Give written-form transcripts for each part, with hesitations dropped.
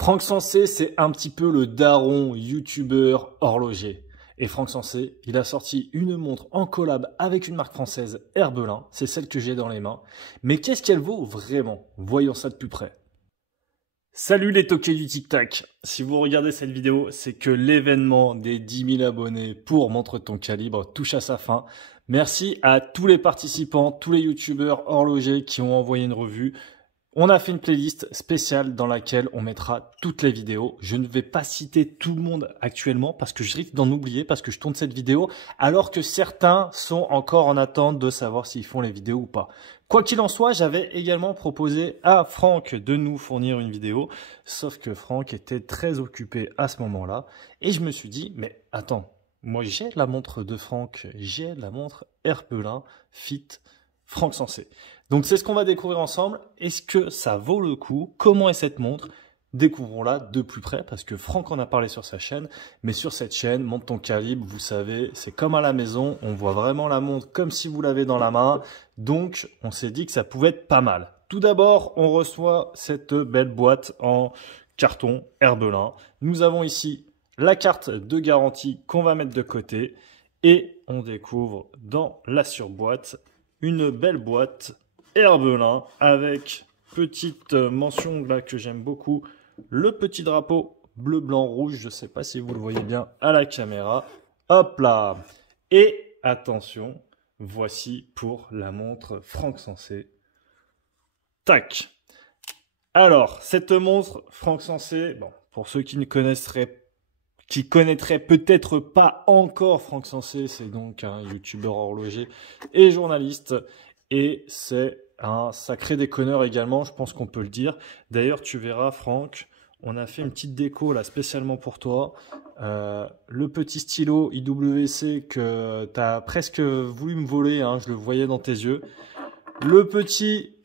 Franck Sensé, c'est un petit peu le daron youtubeur horloger. Et Franck Sensé, il a sorti une montre en collab avec une marque française, Herbelin. C'est celle que j'ai dans les mains. Mais qu'est-ce qu'elle vaut vraiment? Voyons ça de plus près. Salut les toqués du tic-tac. Si vous regardez cette vidéo, c'est que l'événement des 10 000 abonnés pour Montre ton calibre touche à sa fin. Merci à tous les participants, tous les youtubeurs horlogers qui ont envoyé une revue. On a fait une playlist spéciale dans laquelle on mettra toutes les vidéos. Je ne vais pas citer tout le monde actuellement parce que je risque d'en oublier parce que je tourne cette vidéo alors que certains sont encore en attente de savoir s'ils font les vidéos ou pas. Quoi qu'il en soit, j'avais également proposé à Franck de nous fournir une vidéo, sauf que Franck était très occupé à ce moment-là et je me suis dit, mais attends, moi j'ai la montre de Franck, j'ai la montre Herbelin Fit Franck Sensé. Donc c'est ce qu'on va découvrir ensemble. Est-ce que ça vaut le coup? Comment est cette montre? Découvrons-la de plus près parce que Franck en a parlé sur sa chaîne. Mais sur cette chaîne, Montre ton calibre, vous savez, c'est comme à la maison. On voit vraiment la montre comme si vous l'avez dans la main. Donc on s'est dit que ça pouvait être pas mal. Tout d'abord, on reçoit cette belle boîte en carton Herbelin. Nous avons ici la carte de garantie qu'on va mettre de côté. Et on découvre dans la surboîte une belle boîte Herbelin avec petite mention là que j'aime beaucoup, le petit drapeau bleu, blanc, rouge. Je ne sais pas si vous le voyez bien à la caméra. Hop là. Et attention, voici pour la montre Franck Sensé. Tac. Alors, cette montre Franck Sensé, bon, pour ceux qui connaîtraient peut-être pas encore Franck Sensé, c'est donc un youtubeur horloger et journaliste. Et c'est un sacré déconneur également, je pense qu'on peut le dire. D'ailleurs, tu verras, Franck, on a fait une petite déco là spécialement pour toi. Le petit stylo IWC que tu as presque voulu me voler, hein, je le voyais dans tes yeux. Le petit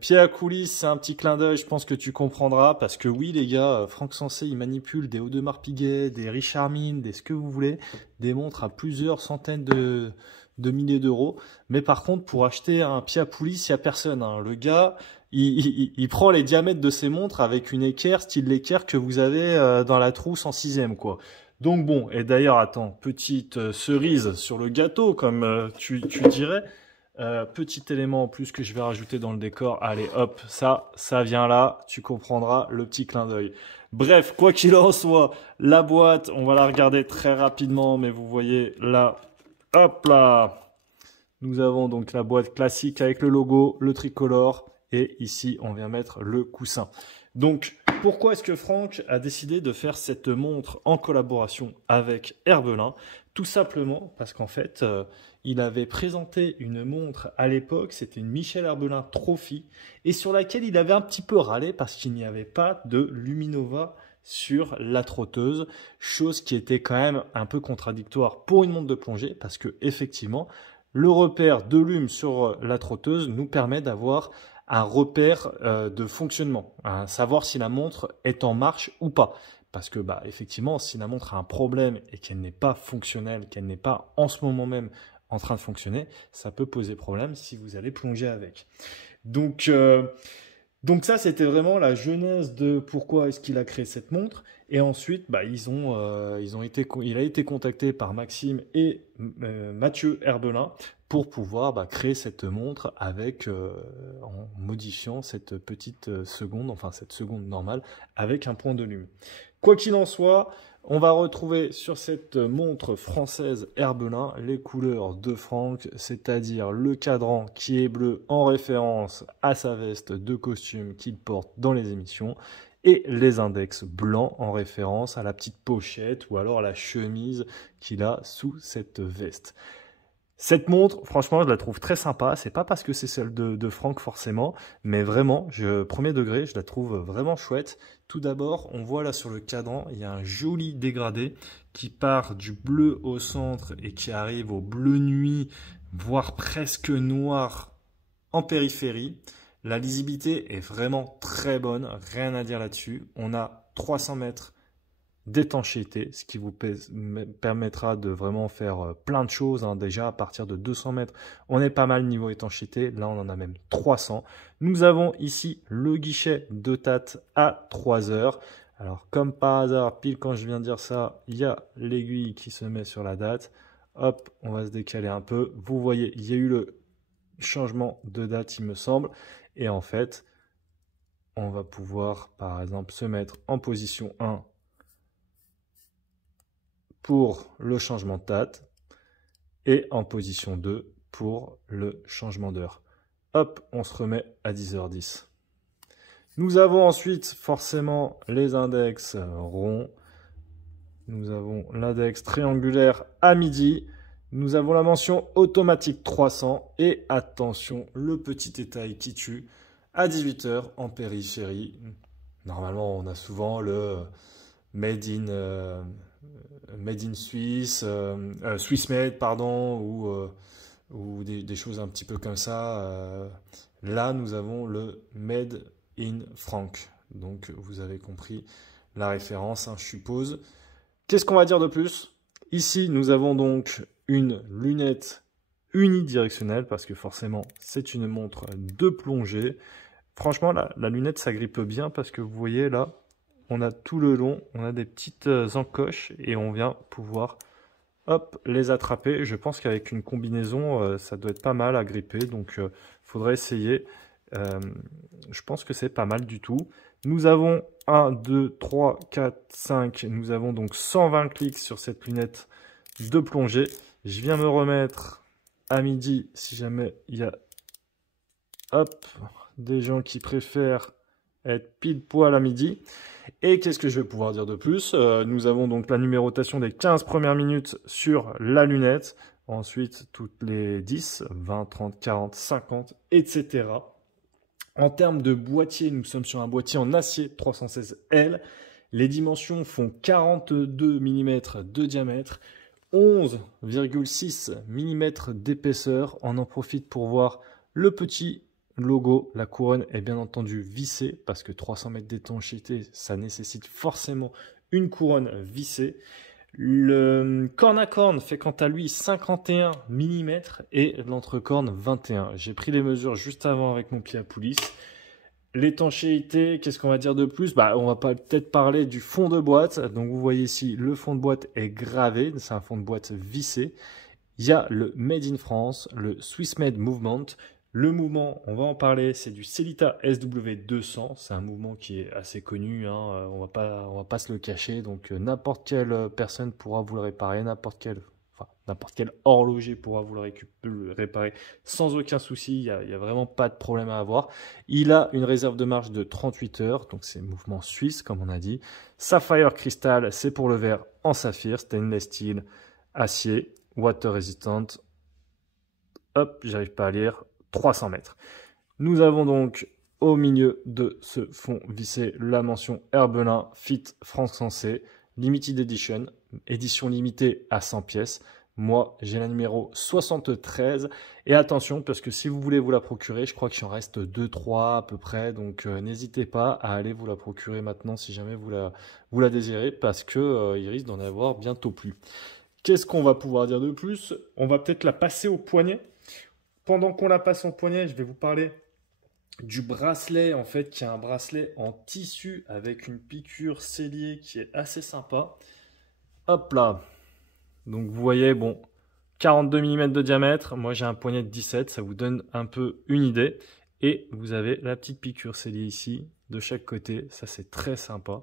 pied à coulisses, c'est un petit clin d'œil, je pense que tu comprendras. Parce que oui, les gars, Franck Sensé, il manipule des Audemars Piguet, des Richard Mille, des ce que vous voulez. Des montres à plusieurs centaines de milliers d'euros. Mais par contre, pour acheter un pied à coulisse, il n'y a personne. Hein. Le gars, il prend les diamètres de ses montres avec une équerre, style l'équerre que vous avez dans la trousse en 6e, quoi. Donc bon, et d'ailleurs, attends, petite cerise sur le gâteau, comme tu dirais. Petit élément en plus que je vais rajouter dans le décor. Allez, hop, ça vient là. Tu comprendras le petit clin d'œil. Bref, quoi qu'il en soit, la boîte, on va la regarder très rapidement, mais vous voyez là, hop là. Nous avons donc la boîte classique avec le logo, le tricolore, et ici, on vient mettre le coussin. Donc, pourquoi est-ce que Franck a décidé de faire cette montre en collaboration avec Herbelin? Tout simplement parce qu'en fait, il avait présenté une montre à l'époque, c'était une Michel Herbelin Trophy, et sur laquelle il avait un petit peu râlé parce qu'il n'y avait pas de Luminova sur la trotteuse, chose qui était quand même un peu contradictoire pour une montre de plongée, parce que effectivement, le repère de lume sur la trotteuse nous permet d'avoir un repère de fonctionnement, hein, savoir si la montre est en marche ou pas. Parce que, bah, effectivement, si la montre a un problème et qu'elle n'est pas fonctionnelle, qu'elle n'est pas en ce moment même en train de fonctionner, ça peut poser problème si vous allez plonger avec. Donc ça, c'était vraiment la genèse de pourquoi est-ce qu'il a créé cette montre. Et ensuite, bah, il a été contacté par Maxime et Mathieu Herbelin pour pouvoir créer cette montre avec, en modifiant cette petite seconde, enfin cette seconde normale, avec un point de lume. Quoi qu'il en soit, on va retrouver sur cette montre française Herbelin les couleurs de Franck, c'est-à-dire le cadran qui est bleu en référence à sa veste de costume qu'il porte dans les émissions et les index blancs en référence à la petite pochette ou alors à la chemise qu'il a sous cette veste. Cette montre, franchement, je la trouve très sympa. C'est pas parce que c'est celle de Franck forcément, mais vraiment, premier degré, je la trouve vraiment chouette. Tout d'abord, on voit là sur le cadran, il y a un joli dégradé qui part du bleu au centre et qui arrive au bleu nuit, voire presque noir en périphérie. La lisibilité est vraiment très bonne, rien à dire là-dessus. On a 300 mètres d'étanchéité, ce qui vous permettra de vraiment faire plein de choses. Hein. Déjà, à partir de 200 mètres, on est pas mal niveau étanchéité. Là, on en a même 300. Nous avons ici le guichet de TAT à 3 heures. Alors, comme par hasard, pile quand je viens de dire ça, il y a l'aiguille qui se met sur la date. Hop, on va se décaler un peu. Vous voyez, il y a eu le changement de date, il me semble. Et en fait, on va pouvoir, par exemple, se mettre en position 1 pour le changement de date et en position 2 pour le changement d'heure. Hop, on se remet à 10h10. Nous avons ensuite forcément les index ronds. Nous avons l'index triangulaire à midi. Nous avons la mention automatique 300. Et attention, le petit détail qui tue, à 18h en périphérie. Normalement, on a souvent le Made in Suisse, Swiss Made, pardon, ou des choses un petit peu comme ça. Là, nous avons le Made in Frank. Donc, vous avez compris la référence, hein, je suppose. Qu'est-ce qu'on va dire de plus? Ici, nous avons donc une lunette unidirectionnelle, parce que forcément, c'est une montre de plongée. Franchement, la lunette, ça grippe bien, parce que vous voyez là, on a tout le long, on a des petites encoches, et on vient pouvoir, hop, les attraper. Je pense qu'avec une combinaison, ça doit être pas mal à gripper, donc il faudrait essayer. Je pense que c'est pas mal du tout. Nous avons 1, 2, 3, 4, 5. Nous avons donc 120 clics sur cette lunette de plongée. Je viens me remettre à midi si jamais il y a des gens qui préfèrent être pile poil à midi. Et qu'est-ce que je vais pouvoir dire de plus? Nous avons donc la numérotation des 15 premières minutes sur la lunette. Ensuite, toutes les 10, 20, 30, 40, 50, etc. En termes de boîtier, nous sommes sur un boîtier en acier 316L. Les dimensions font 42 mm de diamètre, 11,6 mm d'épaisseur. On en profite pour voir le petit logo. La couronne est bien entendu vissée parce que 300 mètres d'étanchéité, ça nécessite forcément une couronne vissée. Le corne à corne fait quant à lui 51 mm et l'entrecorne 21. J'ai pris les mesures juste avant avec mon pied à poulice. L'étanchéité, qu'est-ce qu'on va dire de plus? On va peut-être parler du fond de boîte. Donc vous voyez ici, le fond de boîte est gravé, c'est un fond de boîte vissé. Il y a le Made in France, le Swiss Made Movement. Le mouvement, on va en parler, c'est du Sellita SW200. C'est un mouvement qui est assez connu, hein. On va pas se le cacher. Donc n'importe quelle personne pourra vous le réparer, n'importe quel horloger pourra vous le réparer sans aucun souci. Il y a vraiment pas de problème à avoir. Il a une réserve de marche de 38 heures, donc c'est mouvement suisse comme on a dit. Sapphire Crystal, c'est pour le verre en saphir, stainless steel, acier, water resistant. Hop, j'arrive pas à lire. 300 mètres. Nous avons donc au milieu de ce fond vissé la mention Herbelin Fit France Sensé, Limited Edition, édition limitée à 100 pièces. Moi, j'ai la numéro 73. Et attention, parce que si vous voulez vous la procurer, je crois qu'il en reste 2-3 à peu près. Donc, n'hésitez pas à aller vous la procurer maintenant si jamais vous la désirez, parce que il risque d'en avoir bientôt plus. Qu'est-ce qu'on va pouvoir dire de plus? On va peut-être la passer au poignet. Pendant qu'on la passe au poignet, je vais vous parler du bracelet, en fait, qui est un bracelet en tissu avec une piqûre scellée qui est assez sympa. Hop là. Donc vous voyez, bon, 42 mm de diamètre. Moi, j'ai un poignet de 17, ça vous donne un peu une idée. Et vous avez la petite piqûre scellée ici, de chaque côté. Ça, c'est très sympa.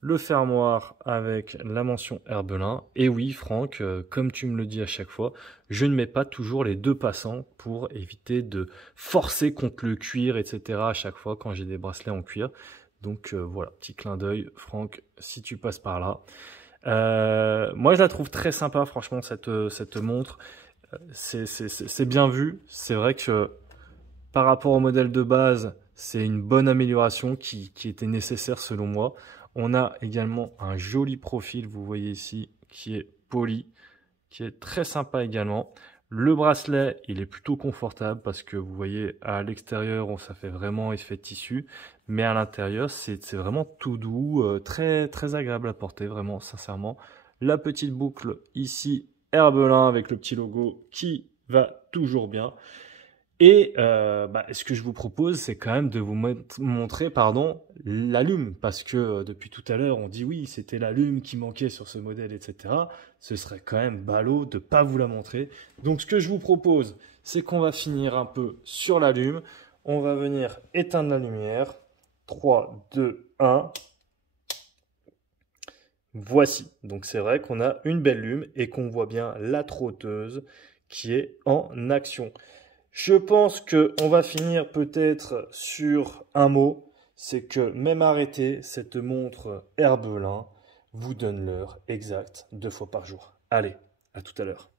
Le fermoir avec la mention Herbelin. Et oui, Franck, comme tu me le dis à chaque fois, je ne mets pas toujours les deux passants pour éviter de forcer contre le cuir, etc. à chaque fois quand j'ai des bracelets en cuir. Donc voilà, petit clin d'œil, Franck, si tu passes par là. Moi, je la trouve très sympa, franchement, cette montre. C'est bien vu. C'est vrai que par rapport au modèle de base, c'est une bonne amélioration qui était nécessaire selon moi. On a également un joli profil, vous voyez ici, qui est poli, qui est très sympa également. Le bracelet, il est plutôt confortable parce que vous voyez, à l'extérieur, ça fait vraiment effet tissu. Mais à l'intérieur, c'est vraiment tout doux, très, très agréable à porter, vraiment, sincèrement. La petite boucle ici, Herbelin, avec le petit logo qui va toujours bien. Et ce que je vous propose, c'est quand même de vous montrer l'allume, parce que depuis tout à l'heure, on dit oui, c'était l'allume qui manquait sur ce modèle, etc. Ce serait quand même ballot de ne pas vous la montrer. Donc ce que je vous propose, c'est qu'on va finir un peu sur l'allume. On va venir éteindre la lumière. 3, 2, 1. Voici. Donc c'est vrai qu'on a une belle lume et qu'on voit bien la trotteuse qui est en action. Je pense qu'on va finir peut-être sur un mot, c'est que même arrêté, cette montre Herbelin vous donne l'heure exacte 2 fois par jour. Allez, à tout à l'heure.